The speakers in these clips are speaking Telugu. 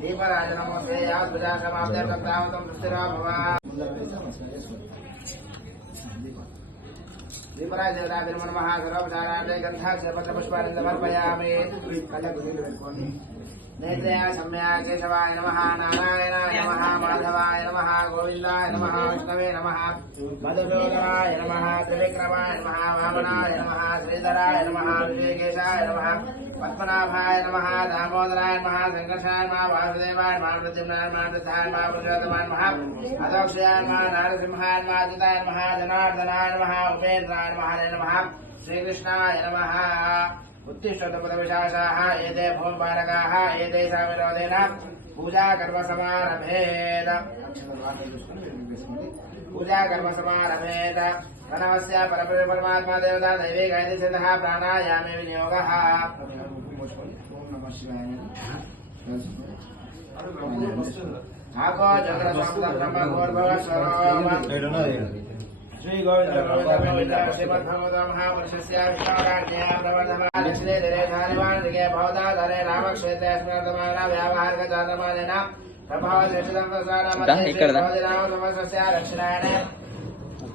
दीपराज नमोस्ते याद प्रजा समाप्त करता हूँ तुम दुष्टिरा भवा दीपराज देवता विरमण महासर्वधाराणे गंधाक्ष पत्र पुष्पानंद समर्पयामे कलकुली नेत्रया सम्या केशवाय नमः, नारायणाय नमः, माधवाय नमः गोविन्दाय नमः, विष्णवे नमः, मधुसूदनाय नमः, त्रिविक्रमाय नमः, वामनाय नमः, श्रीधराय नमः विजयकेशाय नमः, पद्मनाभाय नमः, दामोदराय नमः सङ्कर्षाय नमः, वासुदेवाय नमः प्रद्युम्नाय नमः दत्ताय नमः पुरुषोत्तमाय नमः अदोक्षयाय नमः, नारसिंहाय नमः अजिताय नमः, जनार्दनाय नमः, उपेन्द्राय नमः नमः, श्रीकृष्णाय नमः। उत्तिष्ठतपदविशासाः एते भूमिपालकाः एतेषां विरोधेन पूजा कर्म समारभेत पूजा कर्म समारभेत प्रणवस्य परब्रह्मपरमात्मा देवता दैवे गायति सिद्धः प्राणायामे विनियोगः आको चन्द्रसप्त ब्रह्म घोर्भव स्वरोम श्रीगोविन्दे भवताधरे रामक्षेत्रे स्मृतमान व्यावहारिकचारमानेन प्रभावदक्षिणं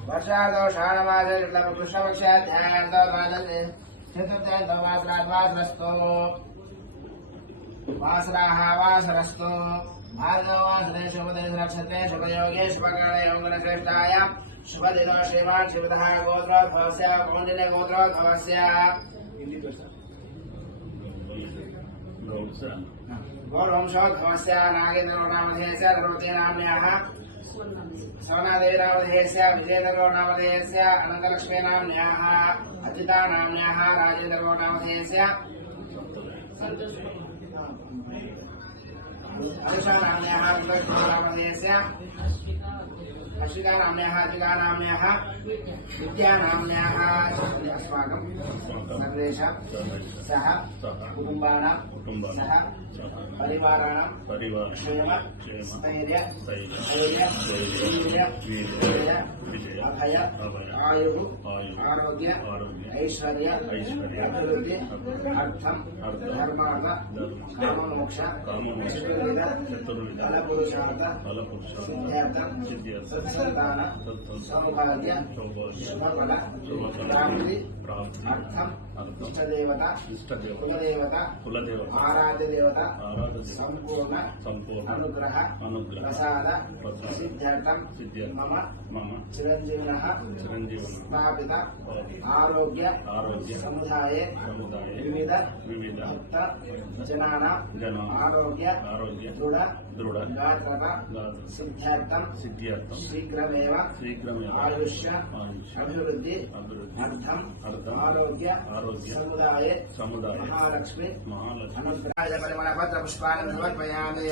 वर्षादोषाणमाचरितकृष्णपक्षाध्यायमात्रस्तो वासराः वासरस्तो भार्गवासरेषु उपदेशनक्षत्रे शुभयोगेष्वकालयोगनश्रेष्ठाय शुभदिनो श्रीमान् शिवतः गोत्रोद्भवस्य कौण्डिन्य गोत्रोद्भवस्य गौरवंशोद्भवस्य नागेन्द्रनामधेयस्य नरोते नाम्न्याः सवनादेवीनामधेयस्य विजयनगरनामधेयस्य अनन्तलक्ष्मी नाम्न्याः अजिता नाम्न्याः राजेन्द्रनामधेयस्य अनुषा नाम्न्याः नामधेयस्य అశ్వికానామ్య అధికానామ్య विद्यानाम्न्याः शब्दे अस्माकं सर्वेषां सः कुटुम्बानां सः परिवाराणां क्षेम स्थैर्य धैर्य अभय आयुः आरोग्य ऐश्वर्य अभिवृद्धि अर्थं धर्मार्थ काममोक्ष चतुर्विध फलपुरुषार्थ सिद्ध्यार्थ सत्सन्तान समुपाद्य Thank you. शुभफल शुभफल प्राप्ति प्राप्ति अर्थं अर्थं इष्टदेवता इष्टदेवता कुलदेवता कुलदेवता आराध्य देवता आराधना संपूर्ण संपूर्ण अनुग्रह अनुग्रह प्रसाद प्रसाद सिद्ध्यर्थं सिद्ध्यर्थं मम मम चिरञ्जीविनः चिरञ्जीवनं स्थापित आरोग्य आरोग्य समुदाये समुदाये विविध विविध भक्त जनानां जनानां आरोग्य आरोग्य दृढ दृढ गात्रता गात्र सिद्ध्यार्थं सिद्ध्यर्थं शीघ्रमेव ఆరోగ్య సముదాయ సముదాయ మహాలక్ష్మి మహాలక్ష్మి. పరిమళ పత్ర పుష్పాలను సమర్పయామి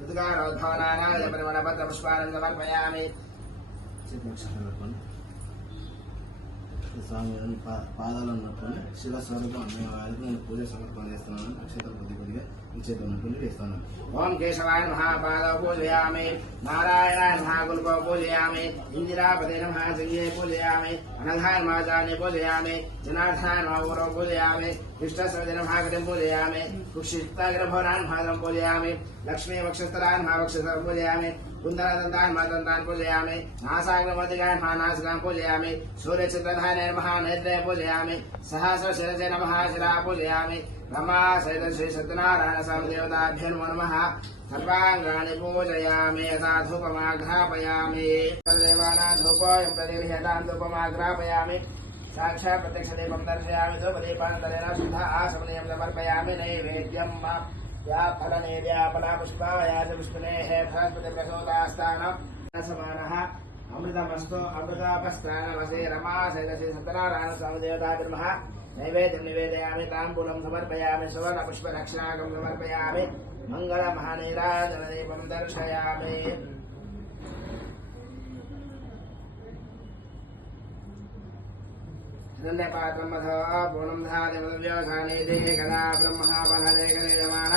రుద్గారోద్భవనాయ పరిమళ పత్ర పుష్పాలను సమర్పయామి స్వామి పా- పాదాలను నట్టుకుని శివ స్వరూపం అన్న వారికి నేను పూజ సమర్పణ చేస్తున్నాను నక్షత్ర కొద్ది కొద్దిగా విచ్చేత నట్టుకుని వేస్తాను ఓం కేశవాయ నమః పాదौ పూజయామి నారాయణాయ నమః గురుపౌ పూజయామి ఇందిరాపదే నమః సంజయ పూజయామి అనధాయ నమః జాని పూజయామి జనార్దనాయ నమః గురౌ పూజయామి విష్ణుస్వతి నమః గతిం పూజయామి కుక్షితాగ్రభవనాన్ మహాదం పూజయామి లక్ష్మీ వక్షస్థలాన్ మహావక్షస్థలం పూజయామి सुन्दरदन्तान् मदन्तान् पूजयामि नासाग्रमधिकान् हानासिकान् पूजयामि सूर्यचन्द्रधारे महानेत्रे पूजयामि सहस्रशिरसे नमः शिरा पूजयामि नमा सैतश्रीसत्यनारायणसमदेवताभ्यो नमः सर्वाङ्गानि पूजयामि, यथा धूपमाघ्रापयामि। सर्वदेवानां धूपोऽयं प्रतिविह्यतां धूपमाघ्रापयामि साक्षात् प्रत्यक्षदीपं दर्शयामि, धूपदीपान्तरेण शुद्ध आसमनीयं समर्पयामि नैवेद्यम् या फलनेद्यापलापुष्पाया च विष्णुनेः फलस्पतिप्रसोदास्तानम् समानः अमृतमस्तु अमृतापस्तानमसे रमाशैलसे सतनारायण स्वामिदेवताभिर्मः नैवेद्यं निवेदयामि ताम्बूलम् समर्पयामि सुवर्णपुष्परक्षाकम् समर्पयामि। मङ्गलमहानीराजनदीपम् दर्शयामि। दण्डपाकमधो पूर्णधादिव्यवसानेति कदा ब्रह्मावहलेखनिर्माण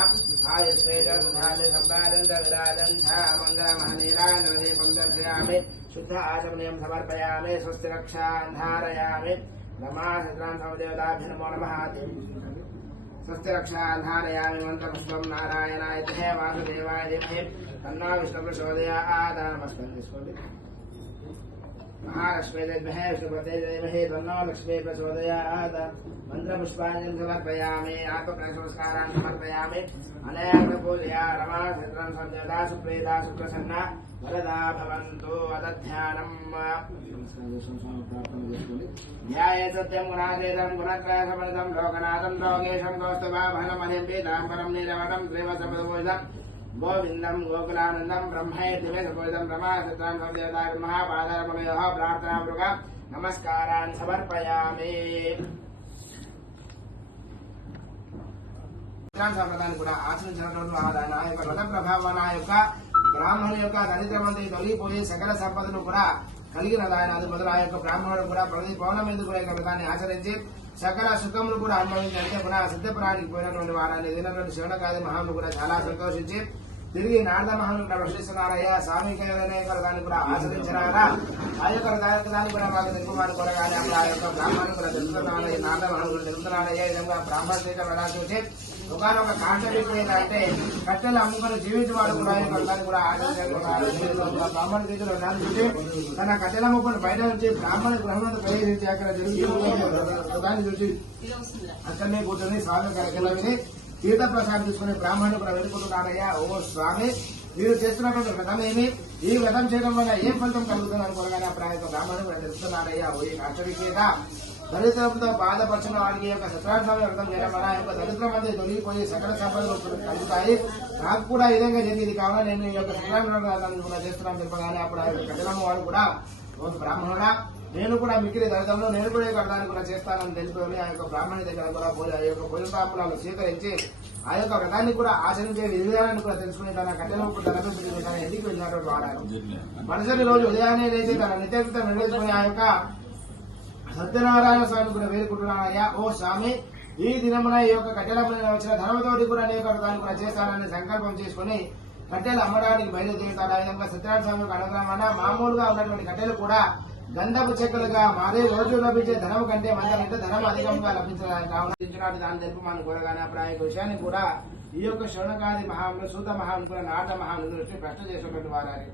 आयुष्वेदसम्पादन्तविराजन्थामङ्गमहनीरानदीपं दर्शयामि शुद्ध आचमनीयं समर्पयामि स्वस्तिरक्षान् धारयामि नमासत्रान् समदेवताभ्यनमो नमः स्वस्तिरक्षान् धारयामि मन्त्रपुष्पं नारायणाय वासुदेवाय तन्ना विष्णुप्रचोदयादानमस्मन् महालक्ष्मी विद्महे विष्णुपते धीमहि तन्नो लक्ष्मी प्रचोदयात् मन्त्रपुष्पाञ्जलिं समर्पयामि आत्मप्रसंस्कारान् समर्पयामि अनेकपूजया रमा चित्रं सञ्जता सुप्रीता सुप्रसन्ना वरदा भवन्तु अदध्यानम् ध्याये सत्यं गुणातीतं गुणत्रयसमृतं लोकनाथं लोकेशं कौस्तुभाभनमहिं पीताम्बरं नीलवनं त्रिवसमदभूषितं గోవిందం గోకులానందం బ్రహ్మేతివే సపోదం రమాసతం సర్దేవతా మహాపాదారమయో ప్రార్థనాపూర్వక నమస్కారాన్ సమర్పయామి. సంప్రదాన్ని కూడా ఆచరించినటువంటి నా యొక్క రుణ ప్రభావం యొక్క బ్రాహ్మణు యొక్క దరిద్రమంతి తొలగిపోయి సకల సంపదను కూడా కలిగిన ఆయన అది ఆ యొక్క బ్రాహ్మణుడు కూడా ప్రతి పౌర్ణమి కూడా యొక్క వ్రతాన్ని ఆచరించి సకల సుఖములు కూడా అనుభవించి అంటే పునః సిద్ధపురానికి పోయినటువంటి వారాన్ని ఎదిరినటువంటి శివనకాది మహాములు కూడా చాలా సంతోషించి తిరిగి నారద మహాములు కూడా ప్రశ్నిస్తున్నారయ్యా స్వామి కైవలనే దాన్ని కూడా ఆచరించినారా ఆ యొక్క దానికి దాన్ని కూడా మాకు తెలుపుమాని కొరగానే అప్పుడు ఆ యొక్క బ్రాహ్మణులు కూడా తెలుపుతున్నారయ్యా నారద మహాములు తెలుపుతున్నారయ్యా విధంగా బ్రాహ్మణ తీట వెళ్ళాల్సి చూసి ఒకనొక కాంట్రాక్ట్ ఏంటంటే కట్టెలు అమ్ముకుని జీవించి వాడు కూడా ఈ వ్రతాన్ని కూడా ఆచరించారు బ్రాహ్మణ తీర్థులు వ్రతాన్ని తన కట్టెల అమ్ముకుని బయట నుంచి బ్రాహ్మణ గృహంలో ప్రవేశించి అక్కడ జరుగుతుంది వ్రతాన్ని చూసి అక్కడనే కూర్చొని స్వామి కార్యక్రమాన్ని తీర్థప్రసాదం తీసుకుని బ్రాహ్మణుడు కూడా వెళ్ళిపోతున్నారయ్యా. ఓ స్వామి మీరు చేస్తున్నటువంటి వ్రతం ఏమి? ఈ వ్రతం చేయడం వల్ల ఏం ఫలితం కలుగుతుంది అనుకోగానే అప్పుడు ఆ యొక్క బ్రాహ్మణుడు కూడా తెలుస్తున్నారయ్యా. ఓ ఈ దరిద్రంతో బాధపరచిన వాడికి యొక్క సత్రాంశాల వ్రతం చేయడం వల్ల యొక్క దరిద్రం అనేది తొలగిపోయి సకల సంపదలు కలుగుతాయి. నాకు కూడా ఈ విధంగా జరిగింది కావున నేను ఈ యొక్క సత్రాంశాలను చేస్తున్నాను చెప్పగానే అప్పుడు ఆ యొక్క కఠినమ్మ వాడు కూడా ఓ బ్రాహ్మణుడా? నేను కూడా మిక్కిలి దళితంలో నేను కూడా ఈ కూడా చేస్తానని తెలిపి ఆ యొక్క బ్రాహ్మణి దగ్గర కూడా పోయి ఆ యొక్క భోజనాపులను స్వీకరించి ఆ యొక్క వ్రతాన్ని కూడా ఆచరించే విధానాన్ని కూడా తెలుసుకుని తన కఠినపు తలపెట్టుకుని తన ఎందుకు వెళ్ళినటువంటి వాడారు మనుషులు రోజు ఉదయాన్నే లేచి తన నిత్యకృతం నిర్వహించుకుని ఆ యొక్క సత్యనారాయణ స్వామి కూడా వేడుకుంటున్నానయ్యా. ఓ స్వామి ఈ దినమున ఈ యొక్క కట్టెలపై వచ్చిన ధనవతోటి కూడా అనేక వ్రతాన్ని కూడా చేస్తానని సంకల్పం చేసుకుని కట్టెలు అమ్మడానికి బయలుదేరుతాడు. ఆ విధంగా సత్యనారాయణ స్వామి అనుగ్రహం వల్ల మామూలుగా ఉన్నటువంటి కట్టెలు కూడా గంధపు చెక్కలుగా మారే రోజు లభించే ధనం కంటే మందంటే ధనం అధికంగా లభించడానికి కావున దాని తెలుపు మనం కోరగానే ఆ విషయాన్ని కూడా ఈ యొక్క శౌనకాది మహాములు సూత మహాములు కూడా నాట మహాములు ప్రశ్న చేసినటువంటి వారాలి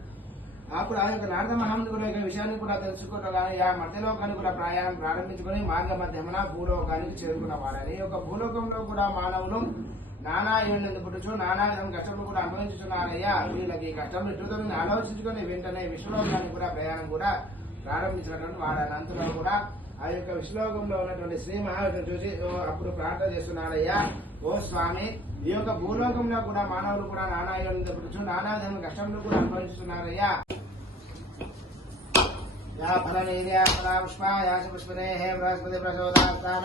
అప్పుడు ఆ యొక్క నారద మహాముని యొక్క విషయాన్ని కూడా తెలుసుకోవటం ఆ మధ్యలోకాన్ని కూడా ప్రయాణం ప్రారంభించుకొని మార్గ మధ్యమున భూలోకానికి చేరుకున్న వారని. ఈ యొక్క భూలోకంలో కూడా మానవులు నానా ఏళ్ళని పుట్టుచు నానా విధం కష్టములు కూడా అనుభవించుతున్నారయ్యా వీళ్ళకి ఈ కష్టములు ఇటుదని ఆలోచించుకొని వెంటనే విశ్వలోకానికి కూడా ప్రయాణం కూడా ప్రారంభించినటువంటి వాడని అంతలో కూడా ఆ యొక్క విశ్వలోకంలో ఉన్నటువంటి శ్రీ మహావిష్ణువు చూసి ఓ అప్పుడు ప్రార్థన చేస్తున్నాడయ్యా ఓ స్వామి ఈ యొక్క భూలోకంలో కూడా మానవులు కూడా నానా ఏళ్ళని పుట్టుచు నానా విధమైన కష్టములు కూడా అనుభవిస్తున్నారయ్యా या फलनीर्या फला पुष्पा या च पुष्पनेः बृहस्पति प्रचोदात्तान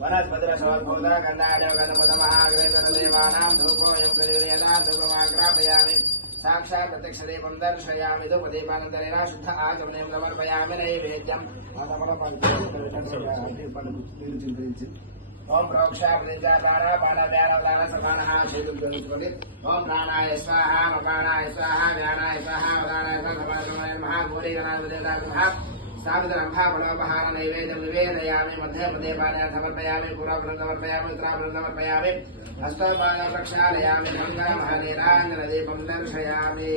वनस्पतिर शोद्भूतः कण्डार्यवगतमुदमहाग्रेतरदेवानां धूपोऽयं प्रतिवेदा धूपमाग्रापयामि साक्षात् प्रत्यक्षदीपं दर्शयामि धूपदीपानन्तरेण शुद्ध आगमनीं समर्पयामि नैवेद्यम् ओम प्रोक्षापतिजातारा बालव्यानदान सदानः क्षेत्रं ओम प्राणाय स्वाहा मकानाय स्वाहा व्यानाय स्वाहा वदानाय स्वाहा महागौरी गणापतिदातुः सामिदाम्भाफलोपहार नैवेद्यं निवेदयामि मध्ये मध्ये पानयान् समर्पयामि पुरावृतं समर्पयामि उत्तरावृतं समर्पयामि हस्तपादं प्रक्षालयामि गङ्गामहनीराङ्गनदीपं दर्शयामि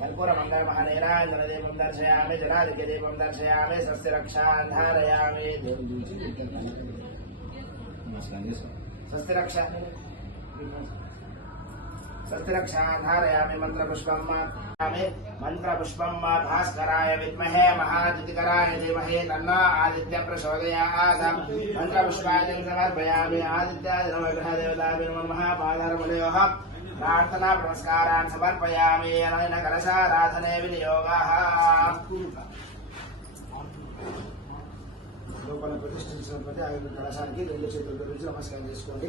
कर्पूरमङ्गलमहनीराङ्गनदीपं दर्शयामि जलादित्यदीपं दर्शयामि सस्यरक्षां धारयामि सस्यरक्षा सस्यरक्षान् धारयामि मन्त्रपुष्पं मन्त्रपुष्पं वा भास्कराय विद्महे महादितिकराय धीमहि तन्नो आदित्य प्रचोदयात् मन्त्रपुष्पादिं समर्पयामि आदित्यादिनवग्रहदेवताभिर्म महापादरमुनयोः प्रार्थना नमस्कारान् समर्पयामि अनेन कलशाराधने विनियोगः లోపల ప్రతిష్ఠించినటువంటి ఆ యొక్క కలశానికి రెండు చేతులు గురించి నమస్కారం చేసుకోండి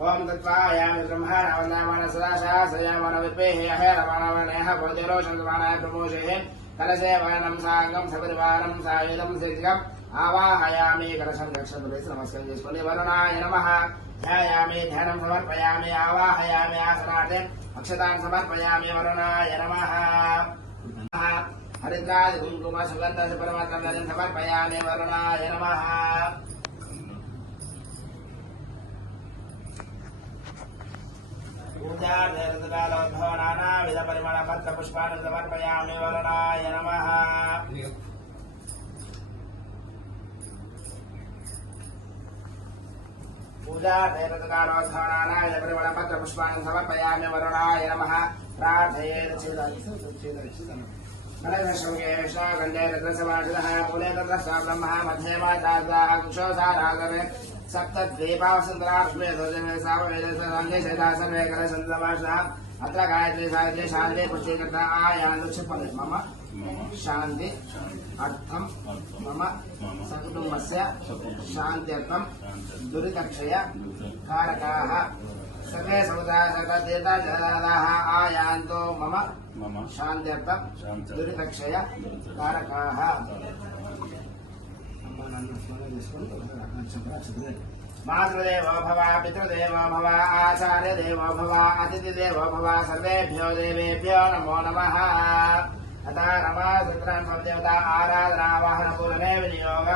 ఓం తత్వాయామి బ్రహ్మాణవన్నామన సదాశాసయామన విపేహి అహేరమాణవనేహ భోజరోషంతమానాయ ప్రమోషే కలశే వయనం సాంగం సపరివారం సాయుధం శిఖం ఆవాహయామి కలశం రక్షణ వేసి నమస్కారం చేసుకోండి వరుణాయ నమ. ధ్యాయామి ధ్యానం సమర్పయామి ఆవాహయామి ఆసనాటే అక్షతాన్ సమర్పయామి వరుణాయ నమ. హరిద్రాది కుంకుమ సుగంధ పరమాత్మ సమర్పయామి వరుణాయ నమ. नीलाभ्यार्धेरतजालवद्धो नानाविधपरिमळपत्रपुष्पाणि समर्पयामि वरणाय नमः। पूजार्थेरतकालोऽधो नानाविधपरिमळपत्रपुष्पाणि समर्पयामि वरुणाय नमः प्रार्थयेत् नरशृंगे विष्णुगण्डे रत्नसमाषिणः मूले तत्र सा ब्रह्मा मध्ये माता कुशोधारागरे सप्तद्वीपावसुन्दराश्वेधोजमेधावैरसराङ्गेशदासनवेकरसन्दभाषा अत्र गायत्री सायत्री शान्ते पुष्टीकृता आयानदक्षपदे मम शान्ति अर्थं मम सकुटुम्बस्य मम శాంత్యర్థం శాంత్యర్థం దురితక్షయ కారకాః మాతృదేవో భవ పితృదేవో భవ ఆచార్యదేవో భవ అతిథిదేవో భవ సర్వేభ్యో దేవేభ్యో నమో నమ అత రమా సత్రాన్ దేవత ఆరాధనా వాహన వినియోగः వినియోగ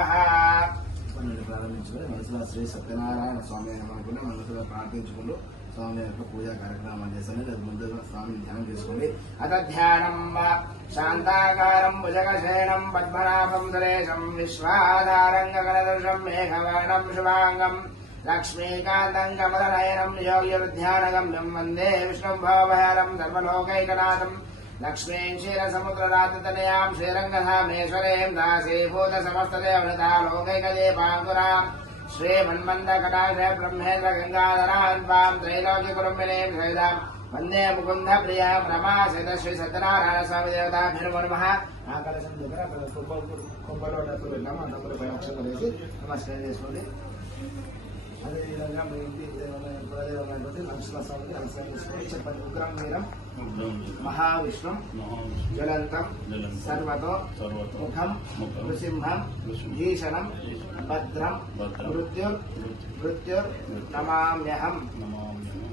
ప్రారంభించుకొని మనసులో శ్రీ సత్యనారాయణ స్వామి అని అనుకుని మనసులో ప్రార్థించుకుంటూ స్వామి యొక్క పూజా కార్యక్రమాలు చేశాను అది ముందుగా స్వామిని ధ్యానం చేసుకోండి అత ధ్యానం శాంతాకారం భుజగశయనం పద్మనాభం సురేశం విశ్వాధారం మేఘవర్ణం శుభాంగం లక్ష్మీకాంతం కమలనయనం యోగ్యరుధ్యానగమ్యం వందే విష్ణుం భవభయరం సర్వలోకైకనాథం. లక్ష్మీం క్షీరసముద్రరాతతనయాం శ్రీరంగధామేశ్వరీం దాసీభూత సమస్తదేవనతా లోకైకదీపాంకురాం శ్రీమన్మందకటాక్ష బ్రహ్మేంద్ర గంగాధరాన్వాం పాం త్రైలోక్యకుటుంబినీం సైదాం వందే ముకుంద ప్రియ రమా సీత శ్రీ సత్యనారాయణ స్వామి దేవతాభిర్మ నమ ఆ కలశం దగ్గర అక్కడ డబ్బులు పెట్టాము ఆ డబ్బులు అక్షరం వేసి నమస్కారం చేసుకోండి అదేవిధంగా మీ ఇంటి దేవత కులదేవమైనటువంటి నమస్కారం చేసుకోండి చెప్పండి ఉగ్రం వీరం మహావిష్ణుం జ్వలంతం సర్వతో ముఖం నృసింహం భీషణం భద్రం మృత్యుర్ మృత్యు మృత్యుర్ నమామ్యహం. నమామ్యహం.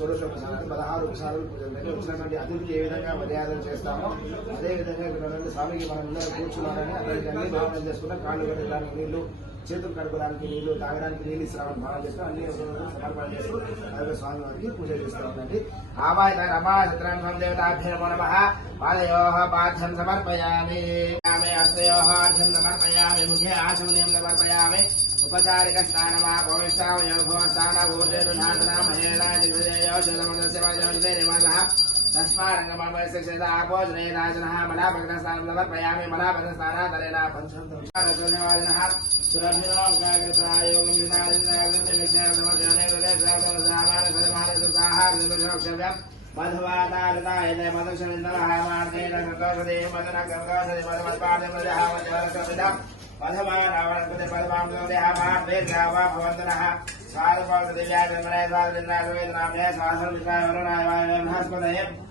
షోడశ నమస్కారం పదహారు ఉపచారాలు పూజలు వచ్చినటువంటి అతిథికి ఏ విధంగా మర్యాదలు చేస్తామో అదే విధంగా ఇక్కడ స్వామికి మనం అందరూ కూర్చున్నారని అతనికి అన్ని భావన చేసుకుంటాం. కాళ్ళు కట్టడానికి నీళ్ళు చేతులు కడుకోవడానికి నీళ్ళు తాగడానికి నీళ్ళు ఇస్తామని భావన చేస్తూ. అన్ని సమర్పణ చేస్తూ అలాగే స్వామి వారికి పూజ చేస్తామండి. ఆమాయ రమా సత్రాంగం దేవతాభ్యో నమ పాదయో పాఠ్యం సమర్పయామి. ఆమె హస్తయో సమర్పయామి. ముఖ్య ఆచమనీయం సమర్పయామి? उपचारिकस्नानमापोविष्टावयोभवस्नानभूतेरुनाथनामहेराजिगृजेयोशलमृतस्यवाजोषधेनिवालः तस्मारङ्गमापयस्यक्षेदापोजनेदाजनः मलाभग्नस्नानं समर्पयामि मलाभग्नस्नानादरेण पञ्चवादिनः सुरभिनोगाग्रतायोगं विनादिनागन्तमिक्षणसमजनेवदेशासमजानेवदेशासमजामानसमानसुताहारसुभक्षव्यम् मधुवादारतायते मधुक्षणिन्दवहामार्देन गङ्गासदे మలాభగ్నస్నానాదరేణ పంచంతోషారచోజవాదినః సురభియోగాగ్రప్రాయోగం వినాలిందాగమ్యమిష్ణాసమజనే స్వాసం విశ్వాయ వరుణాయ వాయవే బృహస్పతయే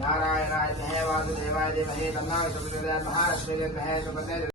नारायणाय विद्महे वासुदेवाय धीमहि तन्नो विष्णुः प्रचोदयात् महालक्ष्मी विद्महे सुपते